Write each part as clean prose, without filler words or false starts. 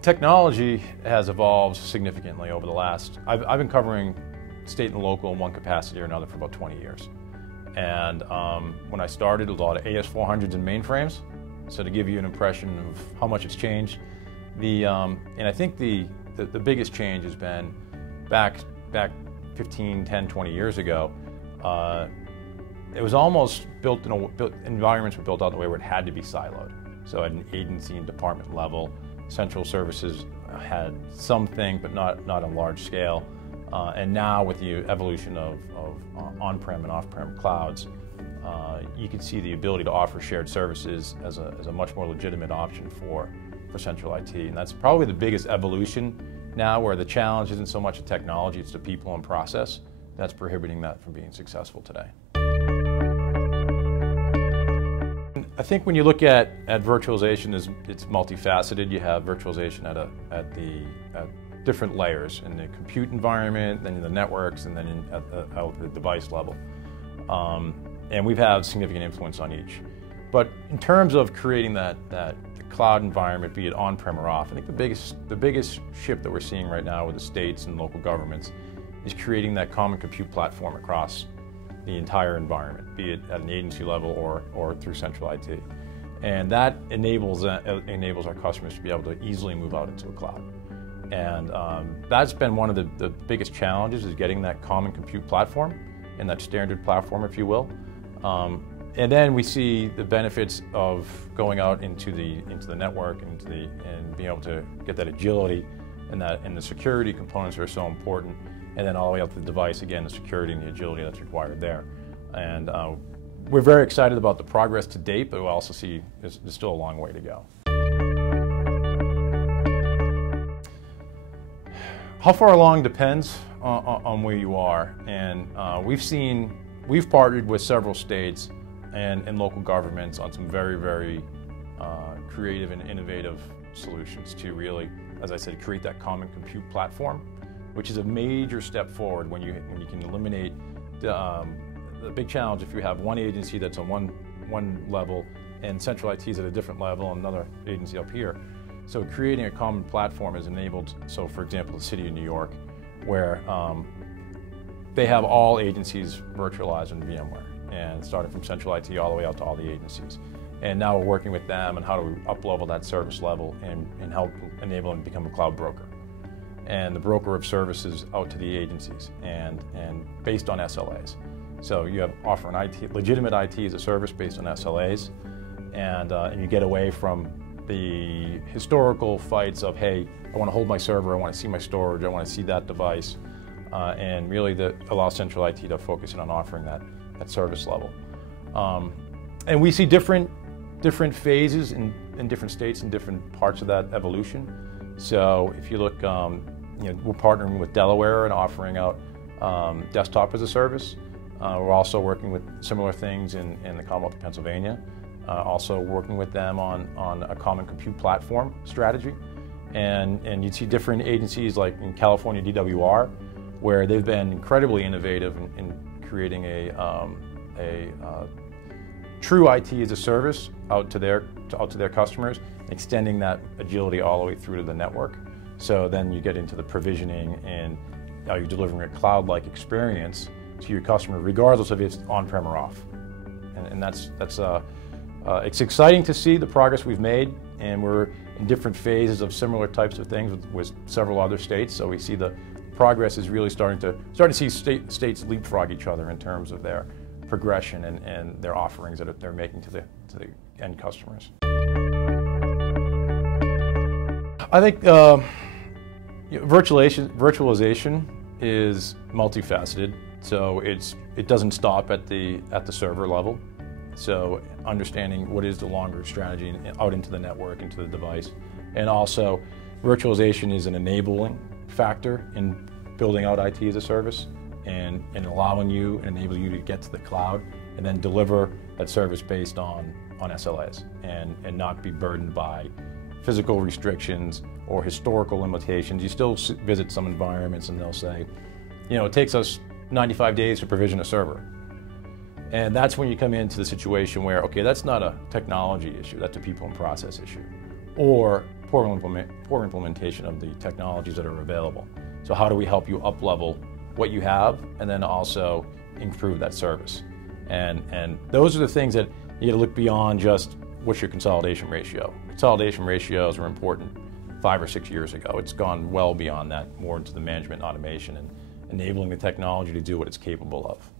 Technology has evolved significantly over the last, I've been covering state and local in one capacity or another for about 20 years. And when I started, a lot of AS400s and mainframes. So to give you an impression of how much it's changed, and I think the biggest change has been back 15, 10, 20 years ago. It was almost environments were built out the way where it had to be siloed. So at an agency and department level, central services had something, but not on a large scale. And now with the evolution of on-prem and off-prem clouds, you can see the ability to offer shared services as a much more legitimate option for central IT. And that's probably the biggest evolution now, where the challenge isn't so much the technology, it's the people and process that's prohibiting that from being successful today. I think when you look at virtualization, it's multifaceted. You have virtualization at different layers in the compute environment, then in the networks, and then at the device level. And we've had significant influence on each. But in terms of creating that cloud environment, be it on-prem or off, I think the biggest shift that we're seeing right now with the states and local governments is creating that common compute platform across the entire environment, be it at an agency level or through central IT. And that enables our customers to be able to easily move out into a cloud. And that's been one of the biggest challenges, is getting that common compute platform and that standard platform, if you will. And then we see the benefits of going out into the network and being able to get that agility and the security components are so important. And then all the way up to the device, again, the security and the agility that's required there. And we're very excited about the progress to date, but we also see there's still a long way to go. How far along depends on where you are. And we've partnered with several states and local governments on some very, very creative and innovative solutions to really, as I said, create that common compute platform, which is a major step forward when you can eliminate the big challenge if you have one agency that's on one level and central IT is at a different level and another agency up here. So creating a common platform is enabled, so for example, the city of New York, where they have all agencies virtualized in VMware, and starting from central IT all the way out to all the agencies. And now we're working with them on how do we up-level that service level and help enable them to become a cloud broker. And the broker of services out to the agencies and based on SLAs. So you have offering legitimate IT as a service based on SLAs, and you get away from the historical fights of, hey, I want to hold my server, I want to see my storage, I want to see that device, and really allow central IT to focus in on offering that service level. And we see different phases in different states and different parts of that evolution. So if you look, we're partnering with Delaware and offering out desktop as a service. We're also working with similar things in the Commonwealth of Pennsylvania. Also working with them on a common compute platform strategy. And you'd see different agencies like in California DWR, where they've been incredibly innovative in creating a true IT as a service out to their customers, extending that agility all the way through to the network. So then you get into the provisioning and are you delivering a cloud-like experience to your customer, regardless of if it's on-prem or off. And it's exciting to see the progress we've made, and we're in different phases of similar types of things with several other states. So we see the progress is really starting to see states leapfrog each other in terms of their progression and their offerings that they're making to the end customers. I think virtualization is multifaceted. So it doesn't stop at the server level. So understanding what is the longer strategy out into the network, into the device. And also virtualization is an enabling factor in building out IT as a service and allowing you and enabling you to get to the cloud and then deliver that service based on SLAs and not be burdened by physical restrictions or historical limitations. You still visit some environments and they'll say, it takes us 95 days to provision a server. And that's when you come into the situation where, okay, that's not a technology issue, that's a people and process issue. or poor implementation of the technologies that are available. So how do we help you up-level what you have and then also improve that service? And those are the things that you gotta look beyond just what's your consolidation ratio. Consolidation ratios were important 5 or 6 years ago. It's gone well beyond that, more into the management automation and enabling the technology to do what it's capable of.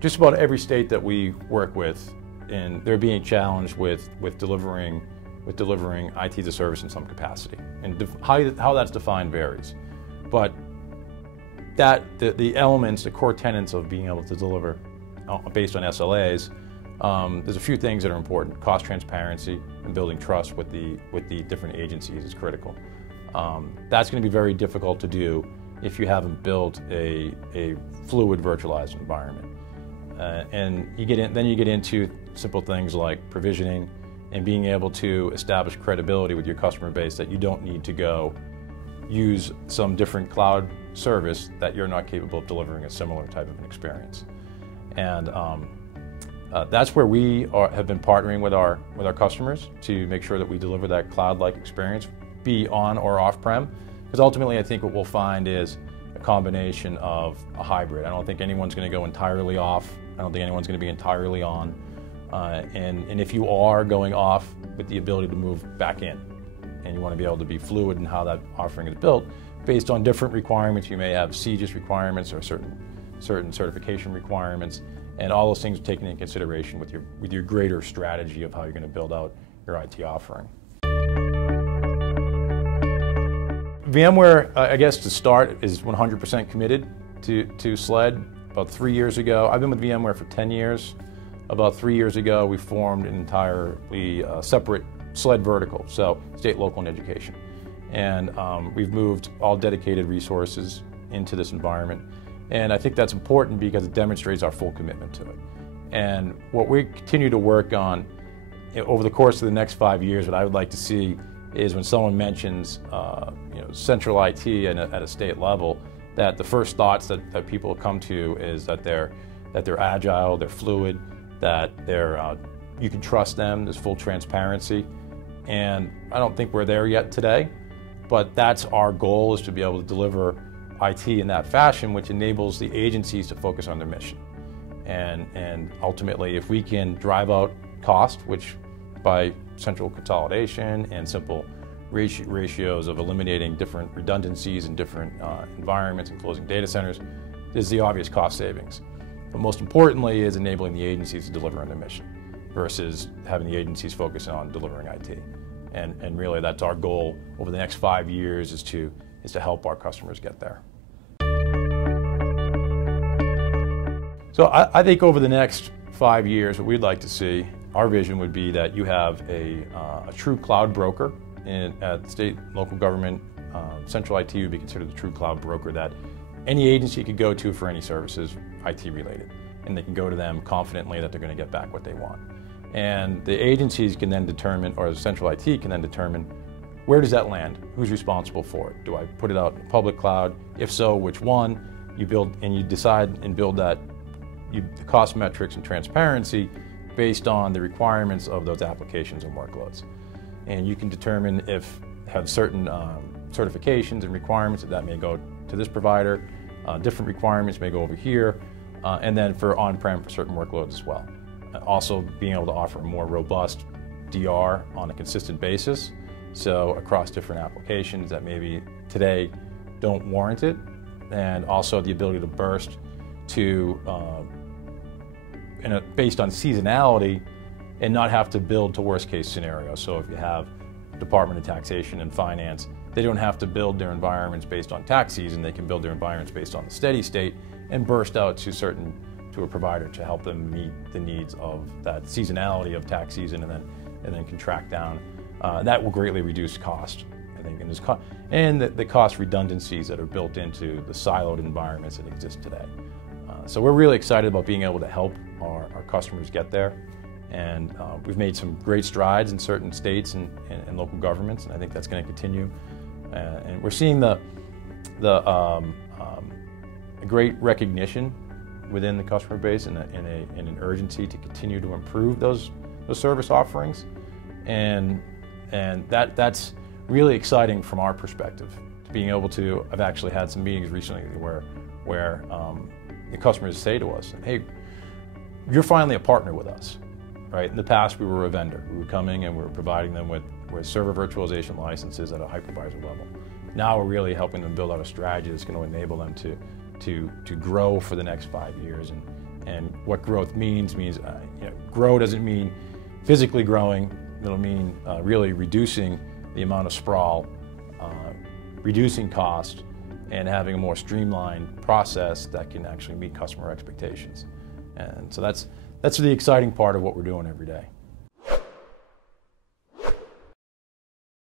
Just about every state that we work with, and they're being challenged with delivering IT as a service in some capacity. And how that's defined varies. But the elements, the core tenets of being able to deliver based on SLAs, there's a few things that are important. Cost transparency and building trust with the different agencies is critical. That's going to be very difficult to do if you haven't built a fluid virtualized environment. And then you get into simple things like provisioning and being able to establish credibility with your customer base that you don't need to go use some different cloud service that you're not capable of delivering a similar type of an experience. And that's where we have been partnering with our customers to make sure that we deliver that cloud-like experience, be on or off-prem, because ultimately I think what we'll find is a combination of a hybrid. I don't think anyone's going to go entirely off. I don't think anyone's going to be entirely on. And if you are going off, with the ability to move back in, and you want to be able to be fluid in how that offering is built, based on different requirements. You may have CGIS requirements or certain certification requirements, and all those things are taken into consideration with your greater strategy of how you're going to build out your IT offering. VMware, I guess to start, is 100% committed to Sled. About 3 years ago, I've been with VMware for 10 years. About 3 years ago, we formed an entirely separate Sled vertical, so state, local, and education. And we've moved all dedicated resources into this environment. And I think that's important because it demonstrates our full commitment to it. And what we continue to work on over the course of the next 5 years, what I would like to see is when someone mentions central IT at a state level, that the first thoughts that people come to is that they're agile, they're fluid, that you can trust them, there's full transparency. And I don't think we're there yet today, but that's our goal, is to be able to deliver IT in that fashion, which enables the agencies to focus on their mission. And ultimately, if we can drive out cost, which by central consolidation and simple ratios of eliminating different redundancies in different environments and closing data centers, is the obvious cost savings. But most importantly is enabling the agencies to deliver on their mission versus having the agencies focus on delivering IT. And really that's our goal over the next 5 years, is to help our customers get there. So I think over the next 5 years, what we'd like to see, our vision would be that you have a true cloud broker at state, local government. Central IT would be considered the true cloud broker that any agency could go to for any services IT related, and they can go to them confidently that they're going to get back what they want. And the agencies can then determine, or the central IT can then determine, where does that land? Who's responsible for it? Do I put it out in public cloud? If so, which one? You build and you decide and build that the cost metrics and transparency based on the requirements of those applications and workloads. And you can determine have certain certifications and requirements that may go to this provider, different requirements may go over here, and then for on-prem for certain workloads as well. Also being able to offer a more robust DR on a consistent basis, so across different applications that maybe today don't warrant it, and also the ability to burst to based on seasonality and not have to build to worst case scenarios. So if you have Department of Taxation and Finance, they don't have to build their environments based on tax season, they can build their environments based on the steady state and burst out to a provider to help them meet the needs of that seasonality of tax season, and then contract down. That will greatly reduce cost, I think, and the cost redundancies that are built into the siloed environments that exist today. So we're really excited about being able to help our customers get there, and we've made some great strides in certain states and local governments, and I think that's going to continue. And we're seeing the great recognition within the customer base in an urgency to continue to improve those service offerings, and that's really exciting from our perspective. Being able to, I've actually had some meetings recently where the customers say to us, "Hey, you're finally a partner with us." Right? In the past, we were a vendor. We were coming and we were providing them with server virtualization licenses at a hypervisor level. Now we're really helping them build out a strategy that's going to enable them to grow for the next 5 years. And what growth means grow doesn't mean physically growing. It'll mean really reducing the amount of sprawl, reducing cost, and having a more streamlined process that can actually meet customer expectations. And so that's the exciting part of what we're doing every day.